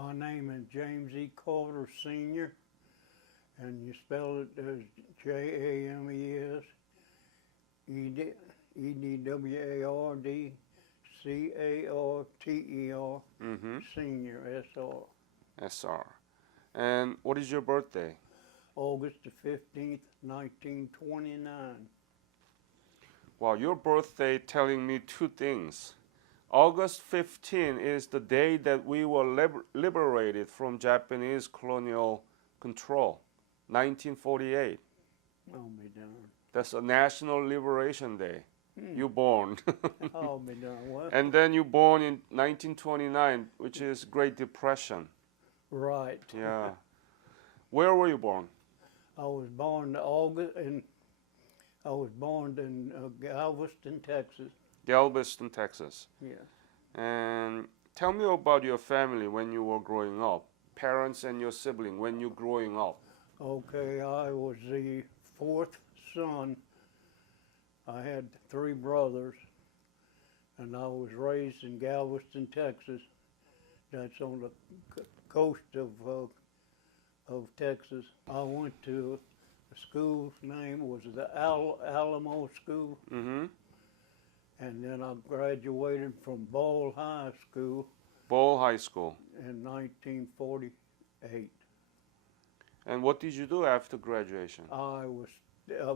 My name is James E. Carter Sr., and you spell it as James Edward Carter, Mm-hmm. Senior, S.R. SR. And what is your birthday? August the 15th, 1929. Wow, your birthday telling me two things. August 15 is the day that we were liberated from Japanese colonial control, 1948. I'll be darned. That's a National Liberation Day. Hmm. You born. I'll be darned. What? And then you born in 1929, which is Great Depression. Right. Yeah. Where were you born? I was born in Galveston, Texas. Galveston, Texas. Yeah. And tell me about your family when you were growing up. Parents and your sibling when you growing up. Okay, I was the fourth son. I had three brothers, and I was raised in Galveston, Texas. That's on the coast of Texas. I went to the school's name was the Alamo School, Mm-hmm. and then I graduated from Ball High School Ball High School. in 1948. And what did you do after graduation? I was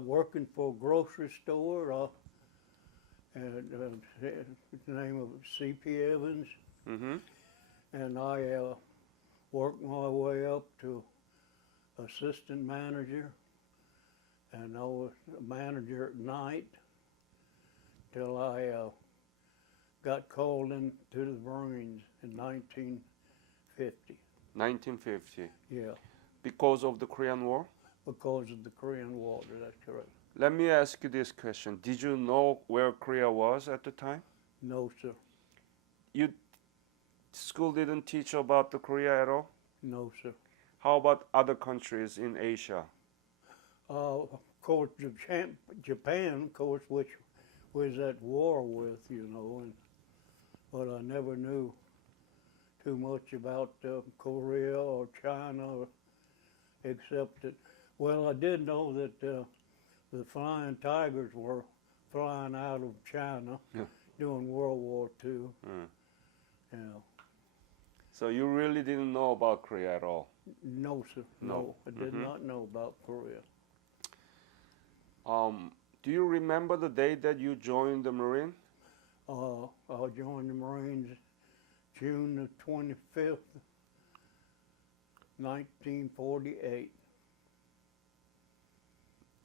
working for a grocery store, and the name of C.P. Evans, Mm-hmm. and I worked my way up to assistant manager, and I was a manager at night till I got called into the Marines in 1950. 1950. Yeah, Because of the Korean War? because of the Korean War. That's correct. Let me ask you this question. Did you know where Korea was at the time? No, sir. You school didn't teach about the Korea at all? No, sir. How about other countries in Asia? Of course, Japan, of course, which was at war with, but I never knew too much about Korea or China, except that, well, I did know that the Flying Tigers were flying out of China Yeah. during World War II. Mm. Yeah. So you really didn't know about Korea at all? No, sir. No, I did not know about Korea. Do you remember the day that you joined the Marine? I joined the Marines June the 25th, 1948.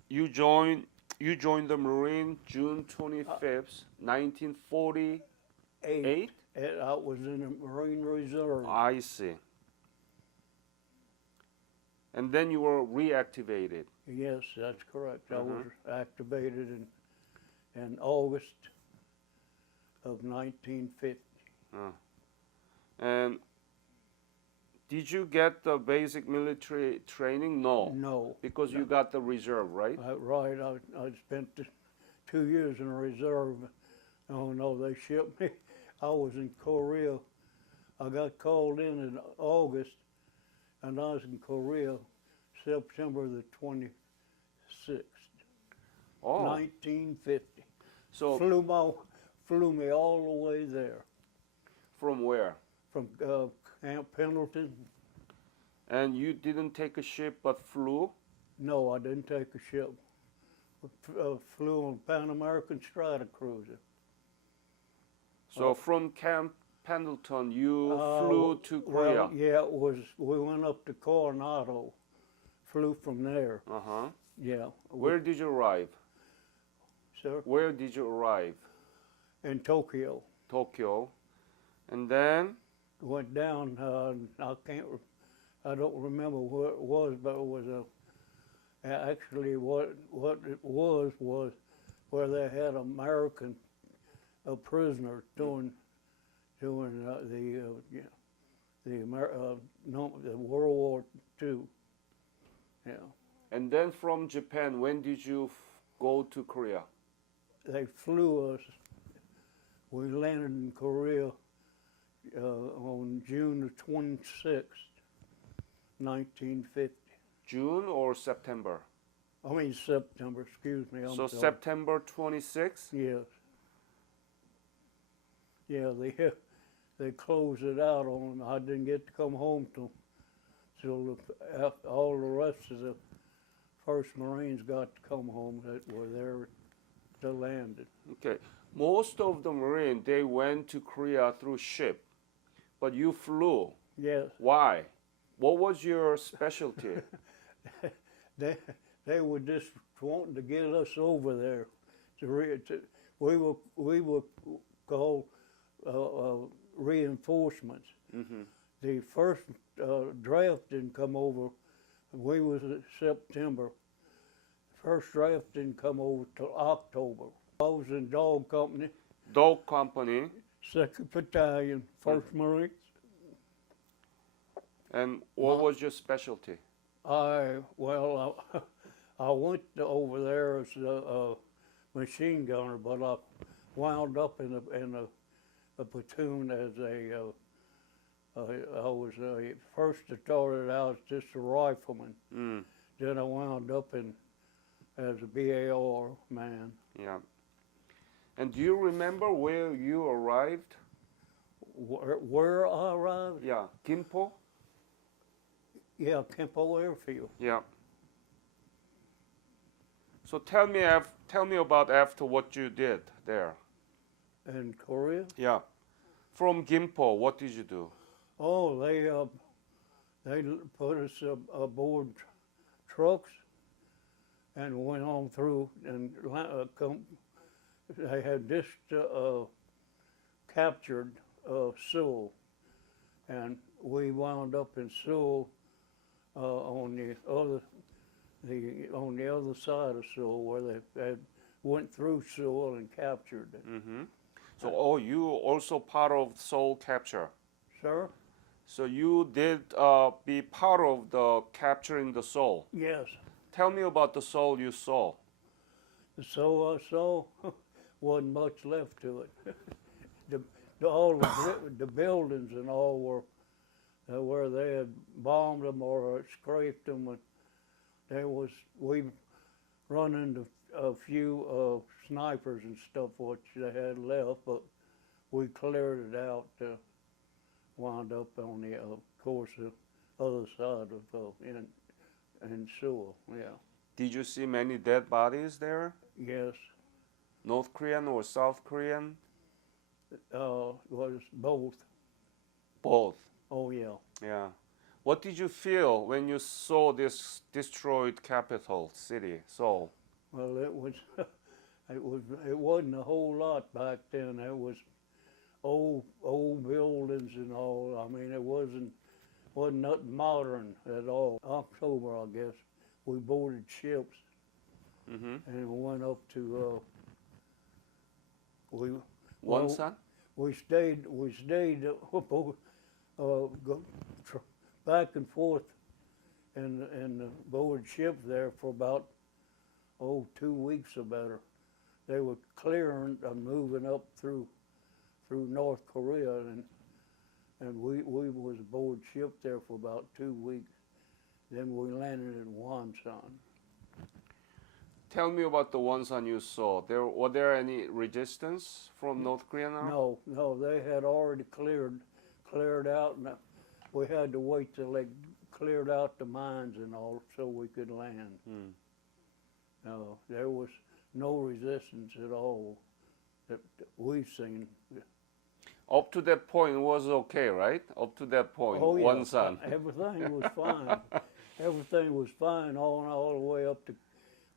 You joined the Marine June 25th, 1948? I was in the Marine Reserve. I see. And then you were reactivated. Yes, that's correct. I was activated in August of 1950. And did you get the basic military training? No. No. Because you got the reserve, right? Right. I spent 2 years in the reserve. Oh, no, they shipped me. I was in Korea. I got called in August, and I was in Korea September the 26th, Oh. 1950. So Flew me all the way there from where? from Camp Pendleton. And you didn't take a ship but flew? No, I didn't take a ship. Flew on Pan American Stratocruiser. So from Camp Pendleton, you flew to Korea? Well, yeah, it was. We went up to Coronado, flew from there. Uh-huh. Yeah. Where did you arrive? Sir? Where did you arrive? In Tokyo. Tokyo. And then? Went down. I don't remember where it was, but it was actually what it was where they had American prisoners during the World War II. Yeah. And then from Japan, when did you go to Korea? They flew us. We landed in Korea on June the 26th, 1950. June or September? I mean September, excuse me. I'm So sorry. September 26th? Yes. Yeah, they closed it out on. I didn't get to come home till all the rest of the First Marines got to come home that were there to land it. Okay. Most of the Marine, they went to Korea through ship, but you flew. Yes, Why? What was your specialty? they were just wanting to get us over there. We were called reinforcements. Mm-hmm. The first draft didn't come over. We was in September. First draft didn't come over till October. I was in Dog Company, Dog Company. 2nd Battalion, 1st Marines. And what was your specialty? I went over there as a machine gunner, but I wound up in a platoon as I was first I started out as just a rifleman. Mm, Then I wound up as a BAR man. yeah. And do you remember where you arrived? Where I arrived? Yeah, Gimpo? Yeah, Kempo Airfield. Yeah. So tell me about after what you did there. In Korea? Yeah. From Gimpo, what did you do? Oh, they put us aboard trucks and went on through and they had just captured Seoul, and we wound up in Seoul on the other side of Seoul, where they went through Seoul and captured it. Mm-hmm. So, you also part of Seoul capture. Sir? So you did be part of the capturing the Seoul. Yes. Tell me about the Seoul you saw. The Seoul I saw wasn't much left to it. All the buildings and all were where they had bombed them or scraped them. And we run into a few snipers and stuff which they had left, but we cleared it out. Wound up on the course the other side of in Seoul. Yeah. Did you see many dead bodies there? Yes. North Korean or South Korean? Was both. Both. Oh yeah. Yeah. What did you feel when you saw this destroyed capital city, Seoul? Well, it wasn't a whole lot back then. It was old buildings and all. I mean, it wasn't nothing modern at all. October, I guess, we boarded ships Mm-hmm. and went up to Wonsan? we stayed back and forth in the board ship there for about 2 weeks or better. They were clearing and moving up through North Korea, and we was aboard ship there for about 2 weeks. Then we landed in Wonsan. Tell me about the Wonsan you saw. Were there any resistance from North Korea now? No, they had already cleared out, and we had to wait till they cleared out the mines and all so we could land. Mm. No, there was no resistance at all that we've seen. Up to that point, it was okay, right? Up to that point, Oh yeah, Wonsan. everything was fine. Everything was fine all the way up to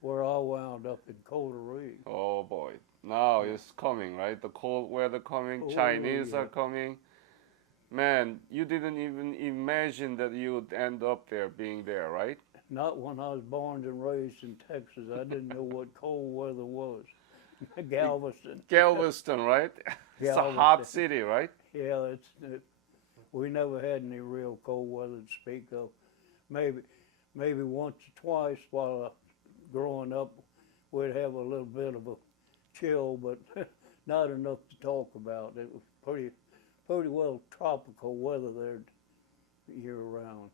where I wound up in Coterie. Oh boy, now it's coming, right? The cold weather coming, Oh, Chinese yeah. are coming. Man, you didn't even imagine that you would end up there, being there, right? Not when I was born and raised in Texas. I didn't know what cold weather was. Galveston. Galveston, right? It's a hot Galveston. city, right? Yeah, we never had any real cold weather to speak of. Maybe once or twice while growing up, we'd have a little bit of a chill, but not enough to talk about. It was pretty well tropical weather there year round.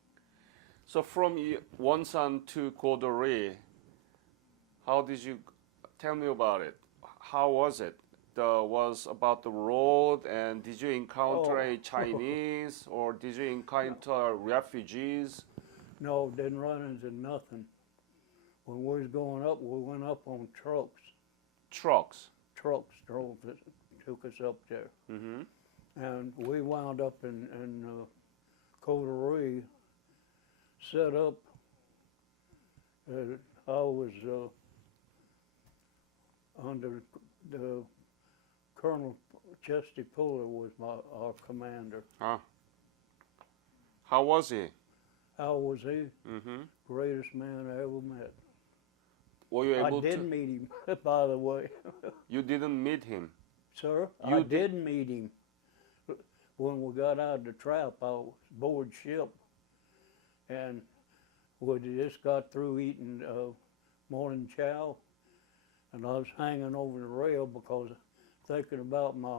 So from Wonsan to Godori, how did you tell me about it? How was it? Was about the road, and did you encounter Oh. any Chinese or did you encounter refugees? No, didn't run into nothing. When we was going up, we went up on trucks. Trucks. Trucks took us up there. Mm-hmm. And we wound up in Coterie, set up. I was under the Colonel Chesty Puller was our commander. Huh. How was he? How was he? Mm-hmm. Greatest man I ever met. Were you I able did to? meet him, by the way. You didn't meet him. Sir, You I did- did meet him. When we got out of the trap, I was aboard ship, and we just got through eating morning chow, and I was hanging over the rail because thinking about my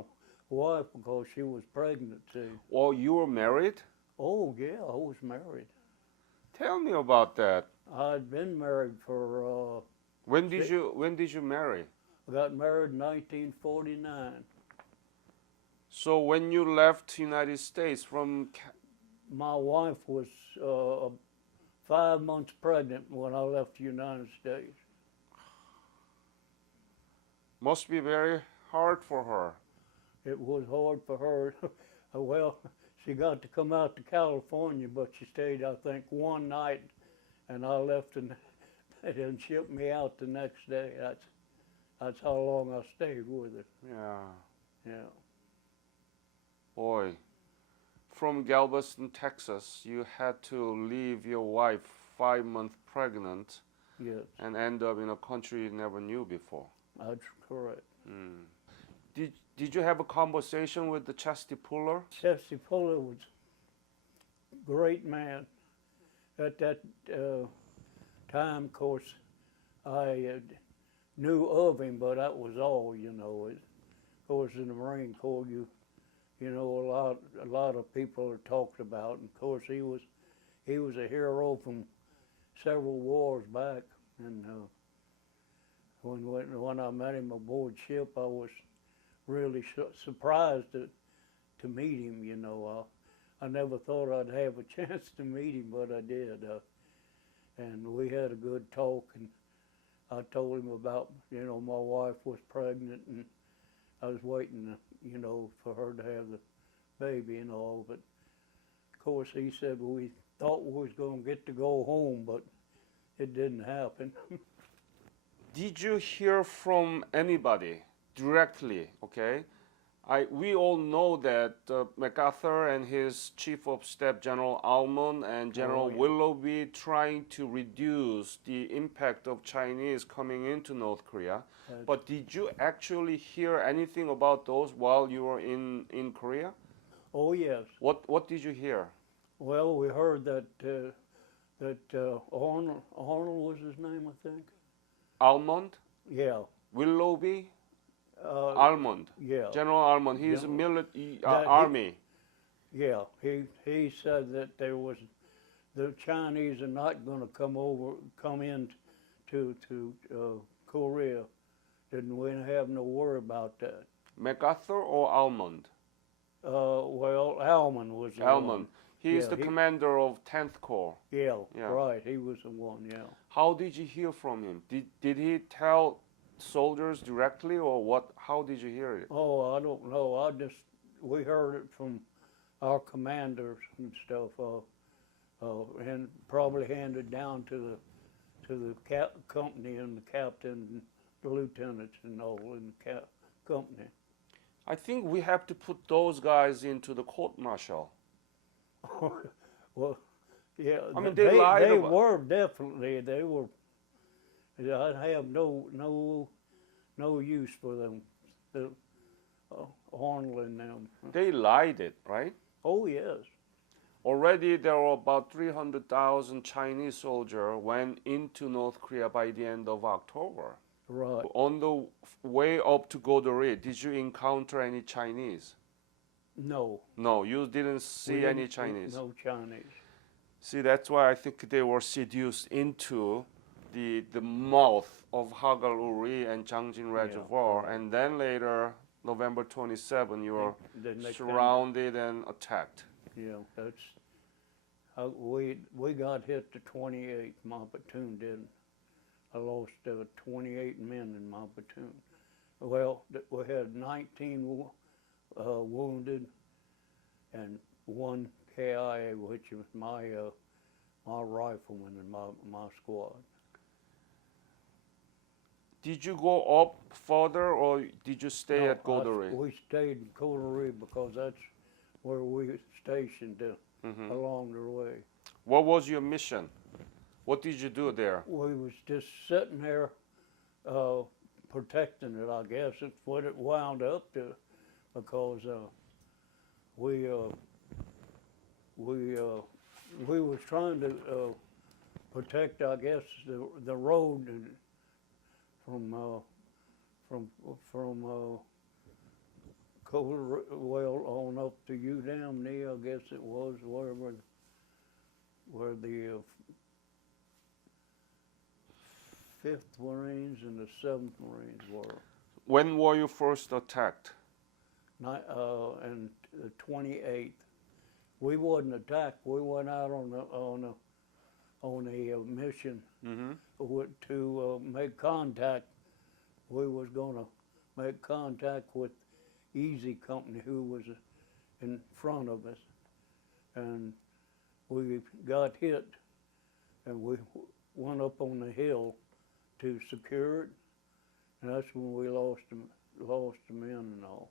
wife because she was pregnant too. Well, you were married? Oh yeah, I was married. Tell me about that. I'd been married for. When did you marry? I got married in 1949. So when you left United States from My wife was 5 months pregnant when I left the United States. must be very hard for her. It was hard for her. Well, she got to come out to California, but she stayed, I think, one night, and I left and they didn't ship me out the next day. That's how long I stayed with her. Yeah. Yeah. Boy, from Galveston, Texas, you had to leave your wife 5 months pregnant Yes, and end up in a country you never knew before. that's correct. Mm. Did you have a conversation with the Chesty Puller? Chesty Puller was a great man. At that time, of course, I knew of him, but that was all, you know. Of course, in the Marine Corps, you know, a lot of people are talked about. And of course, he was a hero from several wars back. And when I met him aboard ship, I was really surprised to meet him. You know, I never thought I'd have a chance to meet him, but I did. And we had a good talk, and I told him about, you know, my wife was pregnant, and I was waiting, you know, for her to have the baby and all. But of course, he said we thought we was going to get to go home, but it didn't happen. Did you hear from anybody directly? Okay, we all know that MacArthur and his chief of staff, General Almond, and General Oh, yeah. Willoughby, trying to reduce the impact of Chinese coming into North Korea. That's- But did you actually hear anything about those while you were in Korea? Oh yes. What did you hear? Well, we heard that Arnold was his name, I think. Almond, Yeah. Willoughby, Uh, Almond, yeah. General Almond. He's a General- military That he- army. Yeah. He said that the Chinese are not going to come in to Korea. Didn't we have no worry about that? MacArthur or Almond? Well, Almond was the Almond. one. He is Yeah, the he- commander of 10th Corps. Yeah, Yeah. right. He was the one. Yeah. How did you hear from him? Did he tell soldiers directly, or what? How did you hear it? Oh, I don't know. We heard it from our commanders and stuff, and probably handed down to the company and the captain, and the lieutenants and all in the company. I think we have to put those guys into the court martial. Well, yeah. I mean, they lied They about- were definitely. They were. I have no use for them. The Arnold and them. They lied it, right? Oh yes. Already there were about 300,000 Chinese soldiers went into North Korea by the end of October. Right. On the way up to Godori, did you encounter any Chinese? No. No, you didn't see We any didn't- Chinese. No Chinese. See, that's why I think they were seduced into the mouth of Hagaluri and Changjin Reservoir, right. and then later, November 27, you were Then they surrounded and attacked. Yeah, that's how we got hit to 28. My platoon didn't. I lost 28 men in my platoon. Well, we had 19 wounded and one KIA, which was my rifleman in my squad. Did you go up further, or did you stay No, at Godori? we stayed in Coterie because that's where we stationed along the way. What was your mission? What did you do there? We was just sitting there protecting it, I guess. It's what it wound up to, because we was trying to protect, I guess, the road from Coal, well, on up to Udamne, I guess it was, where the 5th Marines and the 7th Marines were. When were you first attacked? And the 28th. We wasn't attacked. We went out on a mission to make contact. We was gonna make contact with Easy Company, who was in front of us, and we got hit, and we went up on the hill to secure it, and that's when we lost the men and all.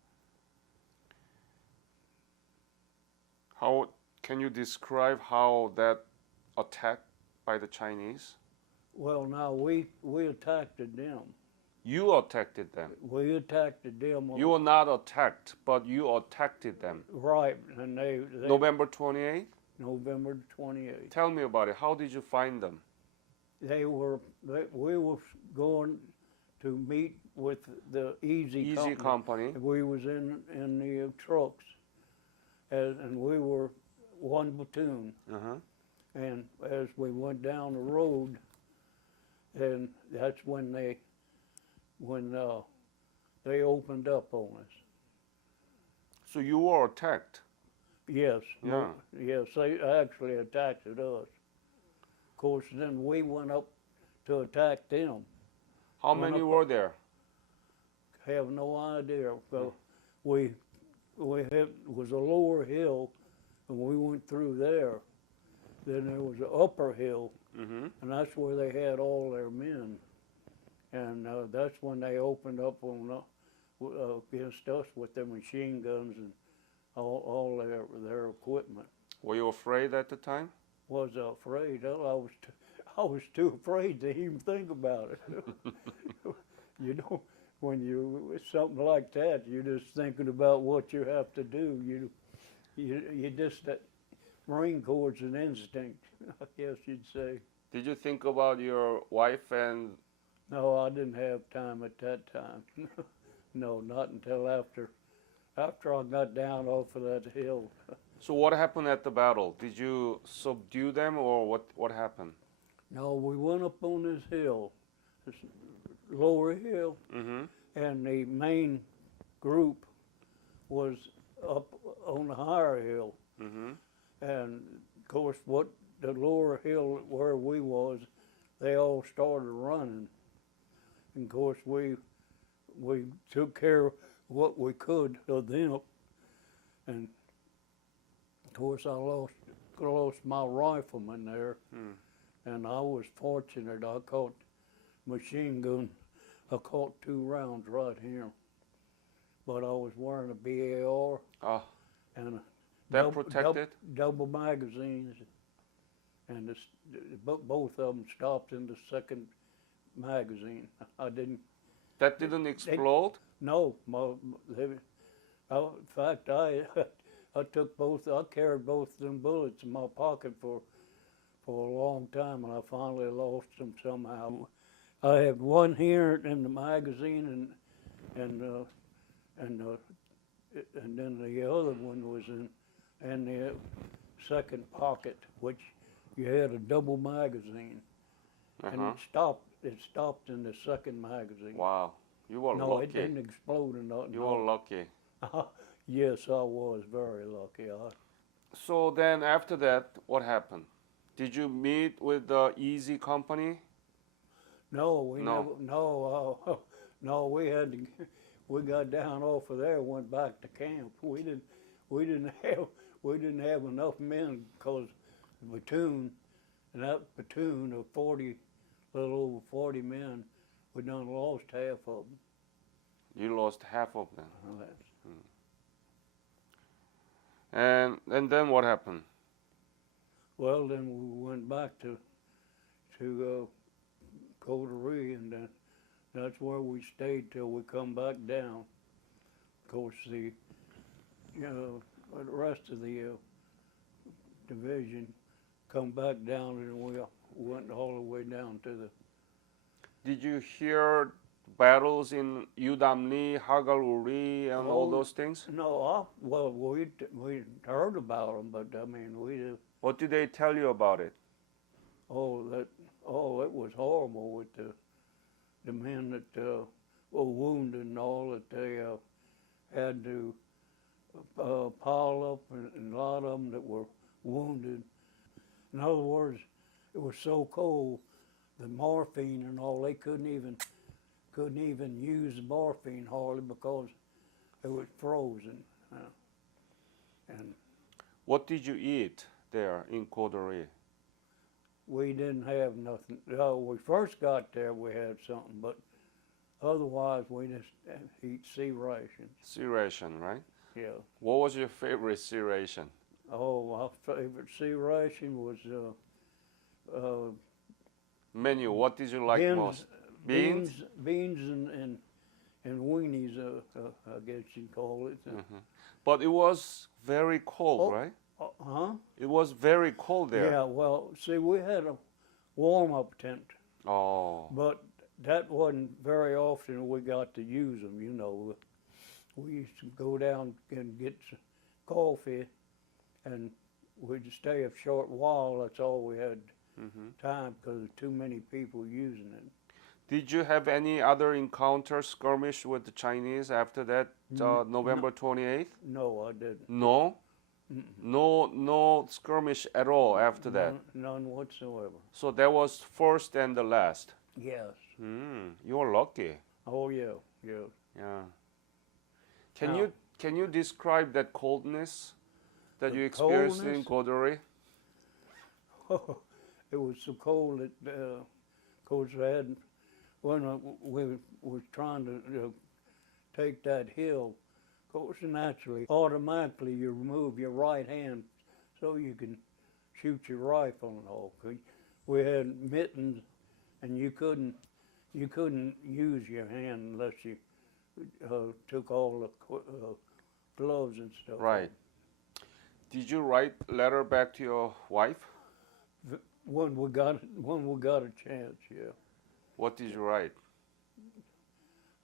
How can you describe how that attack by the Chinese? Well, now we attacked them. You attacked them. We attacked them. You were not attacked, but you attacked them. Right, and they November 28th? November 28th. Tell me about it. How did you find them? We were going to meet with the Easy Company. We was in the trucks, and we were one platoon. And as we went down the road, and that's when they opened up on us. So you were attacked? Yes. Yeah. Yes, they actually attacked us. Of course, then we went up to attack them. How many were there? Have no idea. Well, we was a lower hill, and we went through there. Then there was an upper hill, and that's where they had all their men. And that's when they opened up on against us with their machine guns and all their equipment. Were you afraid at the time? Was afraid? I was too afraid to even think about it. You know, when something like that, you're just thinking about what you have to do. You just, that Marine Corps is an instinct, I guess you'd say. Did you think about your wife and? No, I didn't have time at that time. No, not until after I got down off of that hill. So what happened at the battle? Did you subdue them, or what happened? No, we went up on this hill, this lower hill, and the main group was up on the higher hill. And of course, the lower hill where we was, they all started running. And of course, we took care of what we could of them. And of course, I lost my rifleman there. And I was fortunate. I caught machine gun. I caught 2 rounds right here. But I was wearing a BAR and that protected? Double magazines. And both of them stopped in the second magazine. I didn't. That didn't explode? No. In fact, I took both. I carried both them bullets in my pocket for a long time, and I finally lost them somehow. I have one here in the magazine, and and then the other one was in the second pocket, which you had a double magazine, and Uh-huh. It stopped in the second magazine. Wow. You were No, it lucky. didn't explode or nothing. You were No. lucky. Yes, I was very lucky. So then after that, what happened? Did you meet with the Easy Company? No, we No. never. No, no, we had to. We got down off of there, went back to camp. We didn't have enough men because the platoon, and that platoon of 40, little over 40 men, we done lost half of them. You lost half of them. That's, And then what happened? well, then we went back to Coterie, and that's where we stayed till we come back down. Of course, the rest of the division come back down, and we went all the way down to the. Did you hear battles in Udamli, Hagaluri, and all Oh, those things? No, well, we heard about them, but I mean, What did they tell you about it? it was horrible with the men that were wounded and all, that they had to pile up, and a lot of them that were wounded. In other words, it was so cold, the morphine and all, they couldn't even use the morphine hardly because it was frozen. And What did you eat there in Kodori? we didn't have nothing. When we first got there, we had something, but otherwise we just eat sea rations. Sea ration, right? Yeah. What was your favorite sea ration? Oh, my favorite sea ration was Menu, what did you like most? Beans? beans and weenies. I guess you'd call it. But it was very cold, Oh. right? Huh? It was very cold there. Yeah. Well, see, we had a warm-up tent, Oh, but that wasn't very often we got to use them. You know, we used to go down and get some coffee, and we'd stay a short while. That's all we had time because of too many people using it. did you have any other encounter, skirmish with the Chinese after that, November 28th? No, I didn't. No? No skirmish at all after that. None whatsoever. So that was first and the last. Yes. You're lucky. Oh yeah, yeah. Yeah. Now- Can you describe that coldness that The you experienced in coldness? Kodori? It was so cold that, of course, when we was trying to take that hill, of course, naturally, automatically you remove your right hand so you can shoot your rifle and all. 'Cause we had mittens, and you couldn't use your hand unless you took all the gloves and stuff. Right. Did you write letter back to your wife? When we got a chance, yeah. What did you write?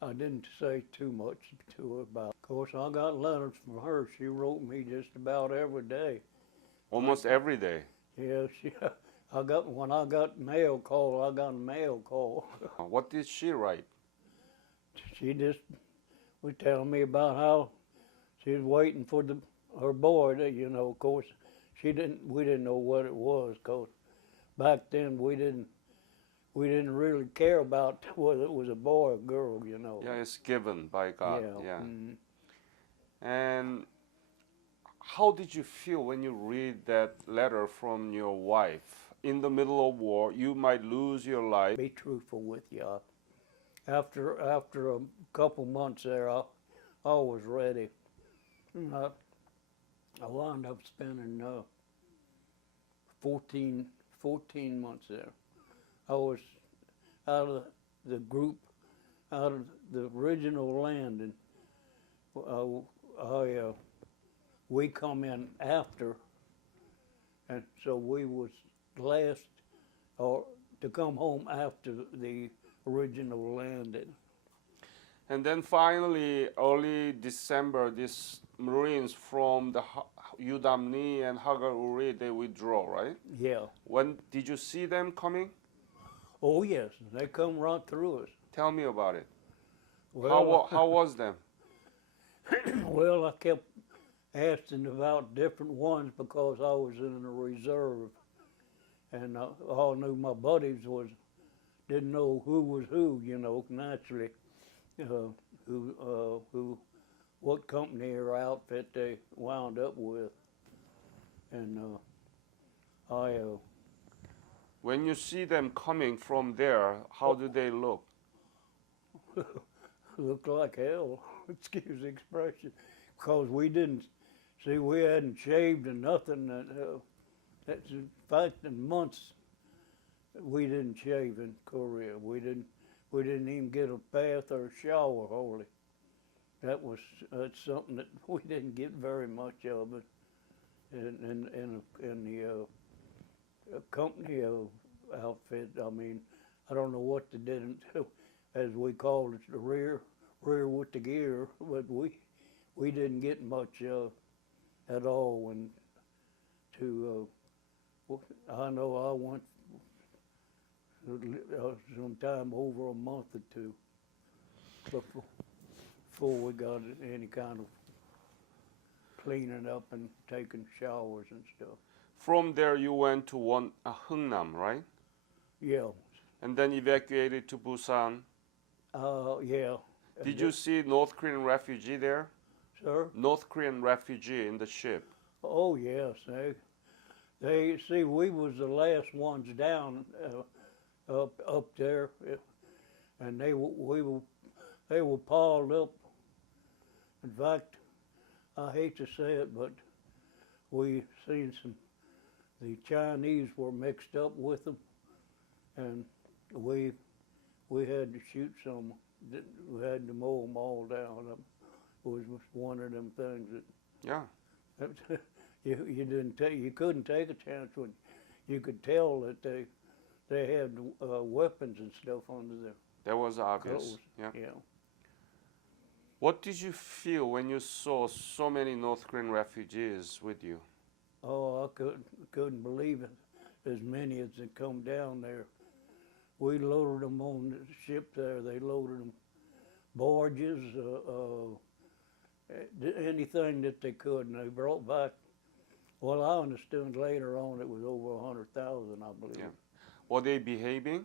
I didn't say too much to her about. Of course, I got letters from her. She wrote me just about every day. Almost every day. Yeah, when I got mail call, I got a mail call. What did she write? She just was telling me about how she was waiting for her boy. Of course, we didn't know what it was, 'cause back then we didn't really care about whether it was a boy or girl. Yeah, it's given by God. Yeah. Mhm. And how did you feel when you read that letter from your wife? In the middle of war, you might lose your life. Be truthful with you. After a couple months there, I was ready. I wound up spending 14 months there. I was out of the group, out of the original land, and we come in after, and so we was last to come home after the original landing. And then finally, early December, these Marines from the Udamni and Hagar Uri, they withdraw, right? Yeah. When did you see them coming? Oh yes, they come right through us. Tell me about it. Well, How was them? well, I kept asking about different ones because I was in the reserve, and I all knew my buddies didn't know who was who, you know, naturally, what company or outfit they wound up with, and I When you see them coming from there, how do they look? looked like hell. Excuse the expression, because we didn't see we hadn't shaved or nothing. That's in fact in months we didn't shave in Korea. We didn't even get a bath or a shower hardly. That's something that we didn't get very much of it in the company of outfit. I mean, I don't know what they did, as we called it, the rear with the gear, but we didn't get much at all. When I know I went sometime over a month or two before we got any kind of cleaning up and taking showers and stuff. From there, you went to Hungnam, right? Yeah. And then evacuated to Busan. Yeah. Did you see North Korean refugee there? Sir? North Korean refugee in the ship. Oh yes, they see we was the last ones down up there, and they were piled up. In fact, I hate to say it, but we seen the Chinese were mixed up with them, and we had to shoot some. We had to mow them all down. It was one of them things that. Yeah. You couldn't take a chance when you could tell that they had weapons and stuff under there. That was obvious. Clothes. Yeah. Yeah. What did you feel when you saw so many North Korean refugees with you? Oh, I couldn't believe it. As many as had come down there. We loaded them on the ship there. They loaded them barges, anything that they could, and they brought back. Well, I understood later on it was over 100,000, I believe. Yeah. Were they behaving?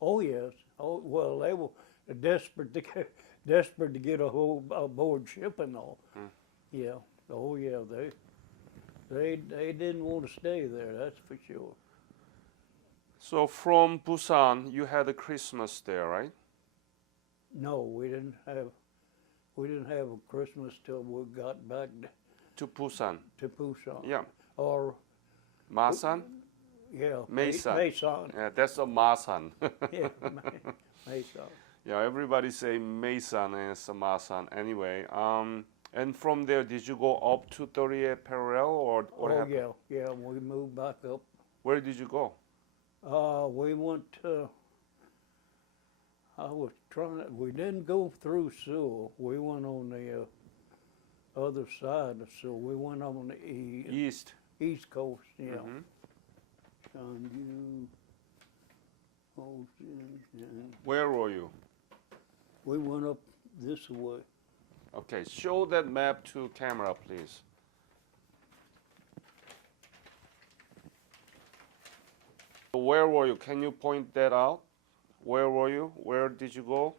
Oh yes. Oh well, they were desperate to get aboard ship and all. Hmm. Yeah. Oh yeah. They didn't want to stay there. That's for sure. So from Busan, you had a Christmas there, right? No, we didn't have a Christmas till we got back To Busan. to Busan. Yeah. Or Masan? yeah, Mason. Mason. Yeah, that's a Masan. Yeah, Mason. Yeah, everybody say Mason and it's a Masan. Anyway, and from there, did you go up to 38 parallel or what Oh happened? yeah. We moved back up. Where did you go? We went. I was trying. We didn't go through Sewell. We went on the other side of Sewell. We went on the East. east coast. Yeah. Mhm. Where were you? We went up this way. Okay, show that map to camera, please. Where were you? Can you point that out? Where were you? Where did you go?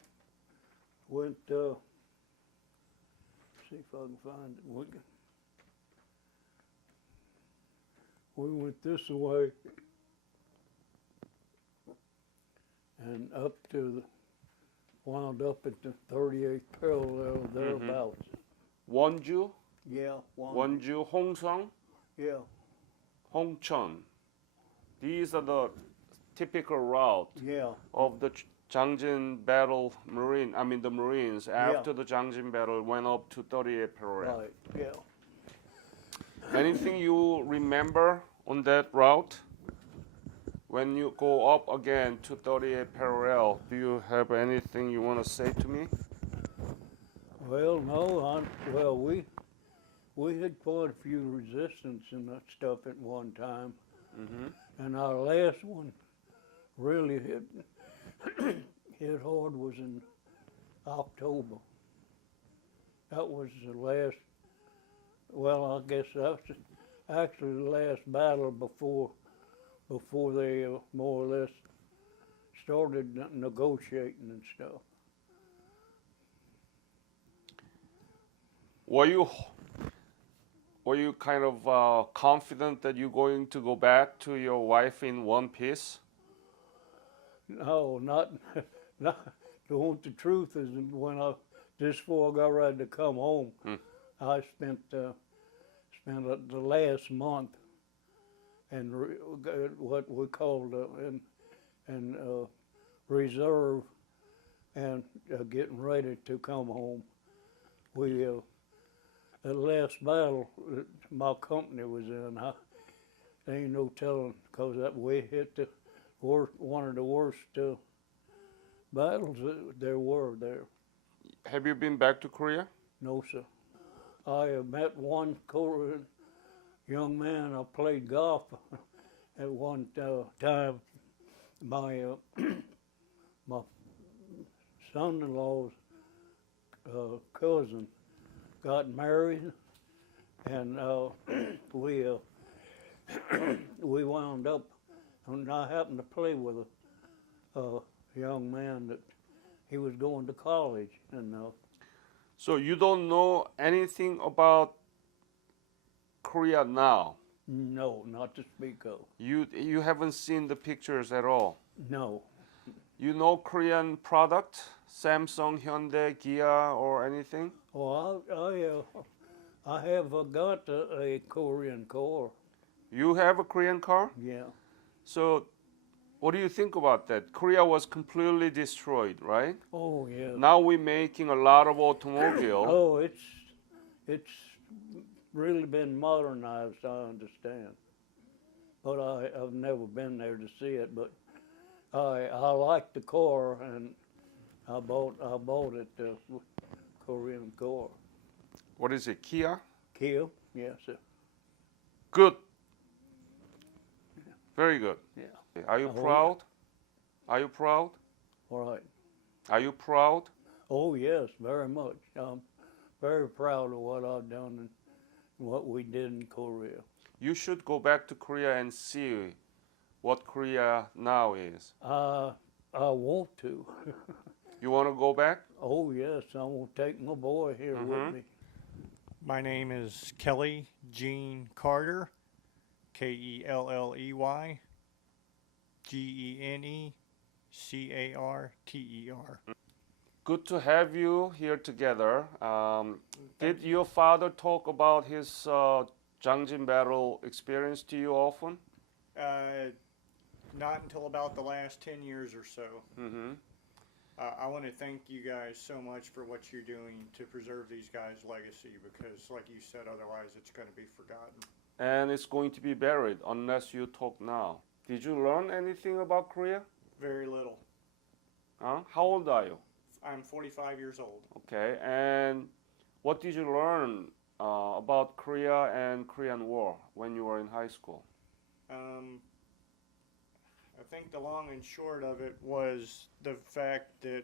Went. See if I can find it. We went this way and up to wound up at the 38th parallel thereabouts. Wonju, Yeah. Wonju, Hongsong, Yeah. Hongcheon. These are the typical route Yeah. of the Jangjin battle the Marines after the Jangjin battle went up to 38 parallel. Right. Yeah. Anything you remember on that route? When you go up again to 38 parallel, do you have anything you want to say to me? Well, no, well, we had quite a few resistance in that stuff at one time, Mm-hmm. and our last one really hit hard was in October. That was the last. Well, I guess that's actually the last battle before they more or less started negotiating and stuff. Were you were you kind of confident that you're going to go back to your wife in one piece? No, not, not. To want the truth is when just before I got ready to come home, Hmm. I spent the last month and what we called in reserve and getting ready to come home. We the last battle that my company was in, there ain't no telling because that we hit the one of the worst battles that there were there. Have you been back to Korea? No, sir. I have met one Korean young man. I played golf at one time. My my son-in-law's cousin got married, and we we wound up. And I happened to play with a young man that he was going to college, and So you don't know anything about Korea now. no, not to speak of. You haven't seen the pictures at all. No. You know Korean product, Samsung, Hyundai, Kia, or anything? Well, I have got a Korean car. You have a Korean car? Yeah. So what do you think about that? Korea was completely destroyed, right? Oh, yeah. Now we're making a lot of automobile. Oh, it's really been modernized. I understand, but I've never been there to see it. But I like the car, and I bought it Korean car. What is it, Kia? Kia, yes, sir. Good. Very good. Yeah. Are you Oh, proud? Are you proud? All right. Are you proud? Oh, yes, very much. I'm very proud of what I've done and what we did in Korea. You should go back to Korea and see what Korea now is. I want to. You want to go back? Oh, yes, I want to take my boy here Mhm. with me. My name is Kelly Jean Carter, Kelley, Genecarter. Good to have you here together. Did your father talk about his Jangjin battle experience to you often? Not until about the last 10 years or so. Mm-hmm. I want to thank you guys so much for what you're doing to preserve these guys' legacy because, like you said, otherwise it's going to be forgotten. And it's going to be buried unless you talk now. Did you learn anything about Korea? Very little. Huh? How old are you? I'm 45 years old. Okay, and what did you learn about Korea and Korean War when you were in high school? I think the long and short of it was the fact that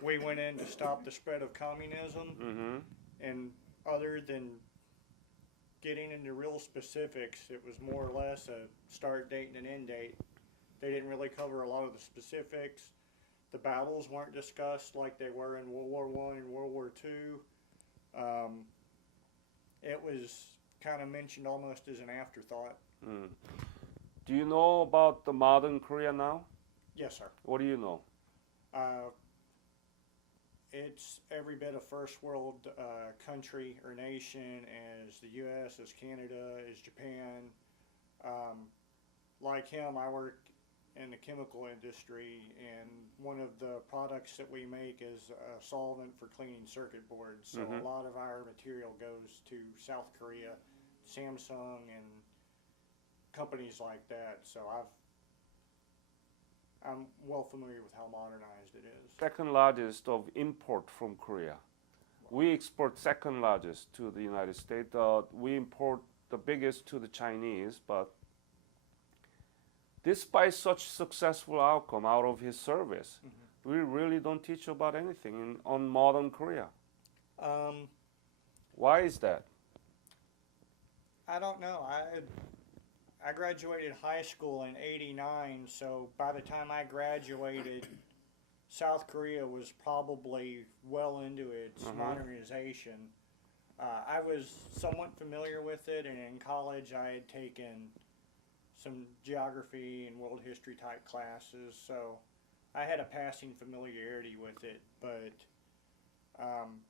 we went in to stop the spread of communism, Mm-hmm. and other than getting into real specifics, it was more or less a start date and an end date. They didn't really cover a lot of the specifics. The battles weren't discussed like they were in World War I and World War II. It was kind of mentioned almost as an afterthought. Mm. Do you know about the modern Korea now? Yes, sir. What do you know? It's every bit a first world country or nation as the U.S., as Canada, as Japan. Like him, I work in the chemical industry, and one of the products that we make is a solvent for cleaning circuit boards. So Mhm. a lot of our material goes to South Korea, Samsung, and companies like that. So I'm well familiar with how modernized it is. Second largest of import from Korea. We export second largest to the United States. We import the biggest to the Chinese. But despite such successful outcome out of his service, we really don't teach about anything on modern Korea. Why is that? I don't know. I graduated high school in '89, so by the time I graduated, South Korea was probably well into its modernization. I was somewhat familiar with it, and in college I had taken some geography and world history type classes, so I had a passing familiarity with it, but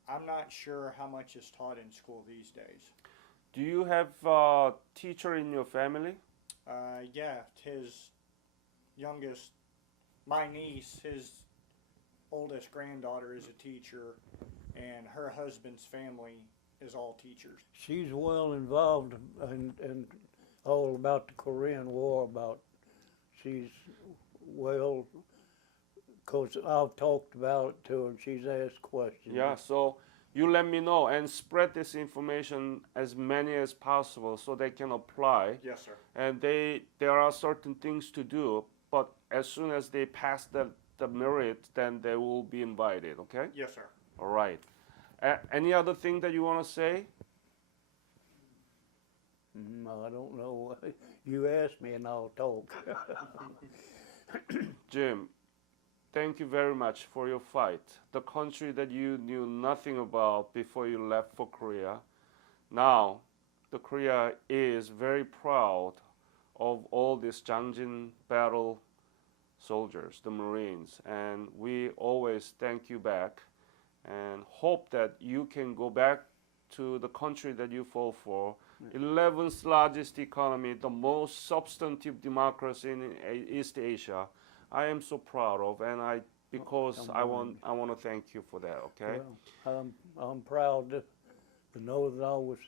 I'm not sure how much is taught in school these days. Do you have a teacher in your family? Yeah, his youngest, my niece, his oldest granddaughter is a teacher, and her husband's family is all teachers. She's well involved in all about the Korean War. She's well, because I've talked about it to her and she's asked questions. Yeah, so you let me know and spread this information as many as possible so they can apply. Yes, sir. And there are certain things to do, but as soon as they pass the merit, then they will be invited, okay? Yes, sir. All right. Any other thing that you want to say? I don't know. You ask me and I'll talk. Jim, thank you very much for your fight. The country that you knew nothing about before you left for Korea. Now, the Korea is very proud of all these Jangjin battle soldiers, the Marines, and we always thank you back and hope that you can go back to the country that you fought for. 11th largest economy, the most substantive democracy in East Asia. I am so proud of, and I want to thank you for that. Okay. Well, I'm proud to know that I was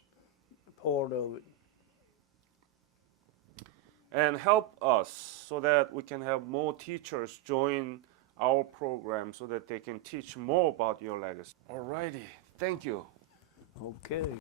part of it. And help us so that we can have more teachers join our program so that they can teach more about your legacy. Alrighty, thank you. Okay.